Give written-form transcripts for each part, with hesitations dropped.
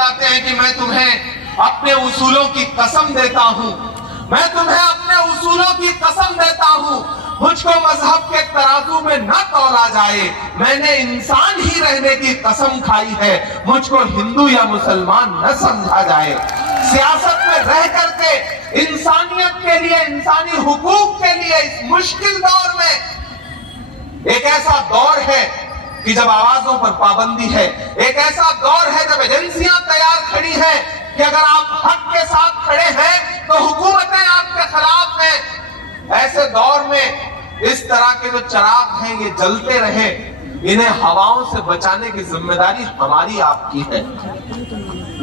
आते हैं कि मैं तुम्हें अपने उसूलों की कसम देता हूं, मैं तुम्हें अपने उसूलों की कसम देता हूं, मुझको मजहब के तराजू में न तौला जाए, मैंने इंसान ही रहने की कसम खाई है, मुझको हिंदू या मुसलमान न समझा जाए। सियासत में रह करके इंसानियत के लिए, इंसानी हुकूक के लिए इस मुश्किल दौर में, एक ऐसा दौर है कि जब आवाजों पर पाबंदी है, एक ऐसा दौर है जब एजेंसियां तैयार खड़ी हैं कि अगर आप हक के साथ खड़े हैं तो हुकूमतें आपके खिलाफ हैं। ऐसे दौर में इस तरह के जो चिराग हैं ये जलते रहे, इन्हें हवाओं से बचाने की जिम्मेदारी हमारी आपकी है।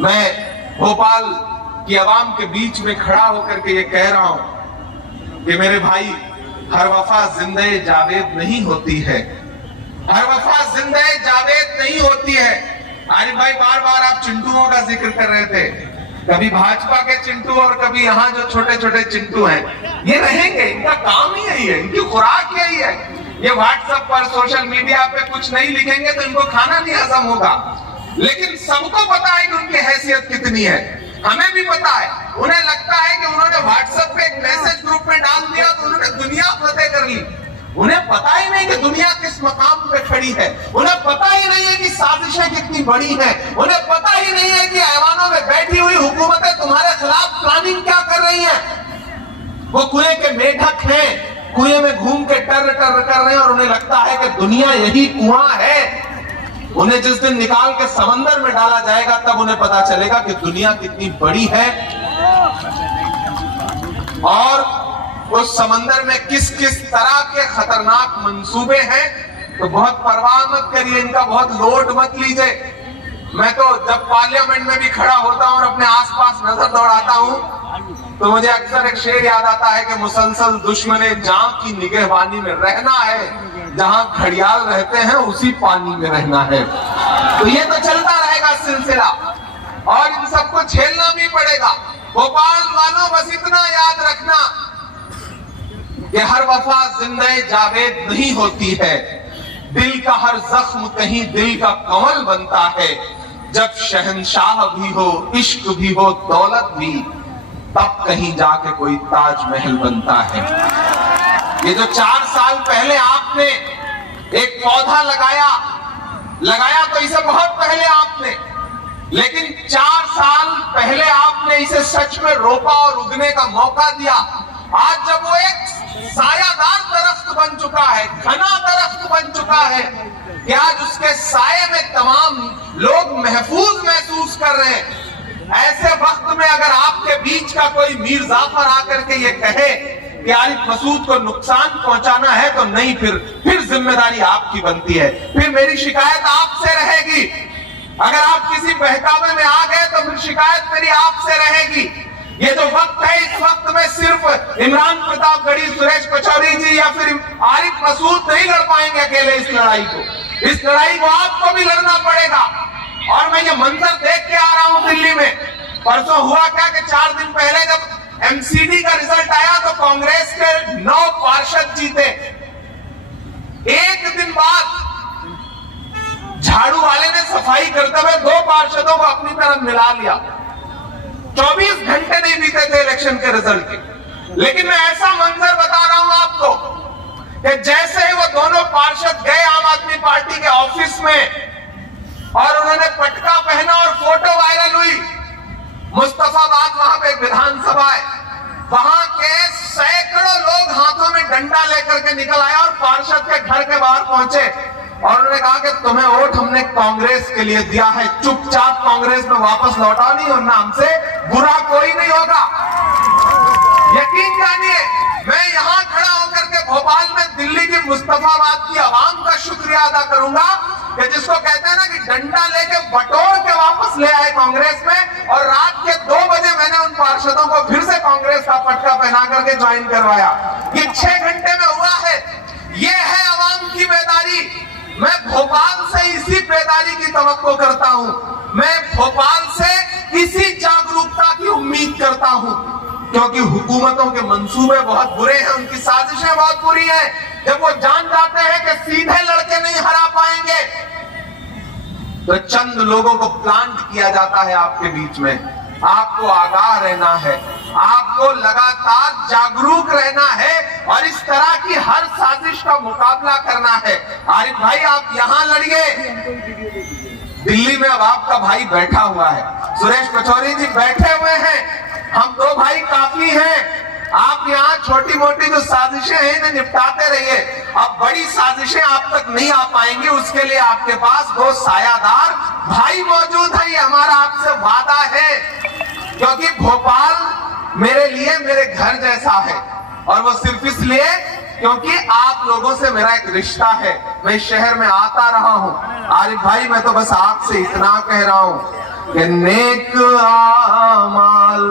मैं भोपाल की आवाम के बीच में खड़ा होकर के ये कह रहा हूं कि मेरे भाई, हर वफा जिंदे जावेद नहीं होती है, हर वफा जिंदे जावेद नहीं होती है। आरिफ भाई, बार बार आप चिंटुओं का जिक्र कर रहे थे, कभी भाजपा के चिंटू और कभी यहाँ जो छोटे छोटे चिंटू हैं, ये रहेंगे, इनका काम ही यही है, इनकी खुराक यही है। ये व्हाट्सएप पर, सोशल मीडिया पे कुछ नहीं लिखेंगे तो इनको खाना नहीं हजम होगा। लेकिन सबको पता है कि उनकी हैसियत कितनी है, हमें भी पता है। उन्हें लगता है कि उन्होंने व्हाट्सएप पे एक मैसेज ग्रुप में डाल दिया तो उन्होंने दुनिया फतेह कर ली। उन्हें पता ही नहीं कि दुनिया किस मकाम पे खड़ी है, उन्हें पता ही नहीं है कि साजिशें कितनी बड़ी हैं, उन्हें पता ही नहीं है कि ऐवानों में बैठी हुई हुकूमतें तुम्हारे खिलाफ प्लानिंग क्या कर रही हैं। वो कुएं के मेढक हैं, कुएं में घूम के टर टर कर रहे हैं और उन्हें लगता है कि दुनिया यही कुआं है। उन्हें जिस दिन निकाल के समंदर में डाला जाएगा तब उन्हें पता चलेगा कि दुनिया कितनी बड़ी है और उस समंदर में किस किस तरह के खतरनाक मंसूबे हैं। तो बहुत परवाह मत करिए, इनका बहुत लोड मत लीजिए। मैं तो जब पार्लियामेंट में भी खड़ा होता हूं और अपने आसपास नजर दौड़ाता हूं तो मुझे अक्सर एक शेर याद आता है कि मुसलसल दुश्मने जां की निगहबानी में रहना है, जहां घड़ियाल रहते हैं उसी पानी में रहना है। तो ये तो चलता रहेगा सिलसिला और इन सबको झेलना भी पड़ेगा। भोपाल वालों, बस इतना याद रखना कि हर वफा जिंदे जावेद नहीं होती है, दिल का हर जख्म कहीं दिल का कंवल बनता है, जब शहंशाह भी हो, इश्क भी हो, दौलत भी, तब कहीं जाके कोई ताजमहल बनता है। ये जो 4 साल पहले आपने एक पौधा लगाया तो इसे बहुत पहले आपने, लेकिन 4 साल पहले आपने इसे सच में रोपा और उगने का मौका दिया। आज जब वो एक सायादार दरख्त बन चुका है, घना दरख्त बन चुका है कि आज उसके साये में तमाम लोग महफूज महसूस कर रहे हैं। ऐसे वक्त में अगर आपके बीच का कोई मीर जाफर आकर के ये कहे कि आरिफ मसूद को नुकसान पहुंचाना है तो नहीं, फिर जिम्मेदारी आपकी बनती है, फिर मेरी शिकायत आपसे रहेगी। अगर आप किसी बहकावे में आ गए तो फिर शिकायत मेरी आपसे रहेगी। ये जो वक्त है, इस वक्त में सिर्फ इमरान प्रतापगढ़ी, सुरेश पचौरी जी या फिर आरिफ मसूद नहीं लड़ पाएंगे अकेले इस लड़ाई को। इस लड़ाई को आपको भी लड़ना पड़ेगा। और मैं ये मंजर देख के आ रहा हूं दिल्ली में। परसों हुआ क्या कि 4 दिन पहले जब एमसीडी का रिजल्ट आया तो कांग्रेस के 9 पार्षद जीते। एक दिन बाद झाड़ू वाले ने सफाई करते हुए 2 पार्षदों को अपनी तरफ मिला लिया। 24 घंटे नहीं बीते थे इलेक्शन के रिजल्ट के, लेकिन मैं ऐसा मंजर बता रहा हूं आपको कि जैसे ही वो दोनों पार्षद गए आम आदमी पार्टी के ऑफिस में और उन्होंने पटका पहना और फोटो वायरल हुई। मुस्तफाबाद वहां पे एक विधानसभा है, वहां के सैकड़ों लोग हाथों में डंडा लेकर के निकल आए और पार्षद के घर के बाहर पहुंचे और उन्होंने कहा कि तुम्हें वोट हमने कांग्रेस के लिए दिया है, चुपचाप कांग्रेस में वापस लौटाओ, नहीं वरना हमसे बुरा कोई नहीं होगा। यकीन जानिए, मैं यहां खड़ा होकर के भोपाल में दिल्ली की मुस्तफाबाद की आवाम का शुक्रिया अदा करूंगा कि जिसको कहते हैं ना कि डंडा लेके बटोर के वापस ले आए कांग्रेस में। और रात के 2 बजे मैंने उन पार्षदों को फिर से कांग्रेस का पटका पहना करके ज्वाइन करवाया। ये 6 घंटे में हुआ है। ये है आवाम की बेदारी। मैं भोपाल से इसी बेदारी की तवक्को करता हूं। मैं भोपाल से इसी जागरूकता की उम्मीद करता हूं, क्योंकि हुकूमतों के मंसूबे बहुत बुरे हैं, उनकी साजिशें बहुत बुरी हैं। जब वो जान जाते हैं कि सीधे लड़के नहीं हरा पाएंगे तो चंद लोगों को प्लांट किया जाता है आपके बीच में। आपको आगाह रहना है, आपको लगातार जागरूक रहना है और इस तरह की हर साजिश का मुकाबला करना है। आरिफ भाई आप यहां लड़िए, दिल्ली में अब आपका भाई बैठा हुआ है, सुरेश पचौरी जी बैठे हुए हैं, हम दो भाई काफी हैं। आप यहाँ छोटी मोटी जो साजिशें हैं इन्हें निपटाते रहिए। अब बड़ी साजिशें आप तक नहीं आ पाएंगी, उसके लिए आपके पास दो सायादार भाई मौजूद है, ये हमारा आपसे वादा है। क्योंकि भोपाल मेरे लिए मेरे घर जैसा है, और वो सिर्फ इसलिए क्योंकि आप लोगों से मेरा एक रिश्ता है। मैं इस शहर में आता रहा हूं। आरिफ भाई मैं तो बस आपसे इतना कह रहा हूं कि नेक आमाल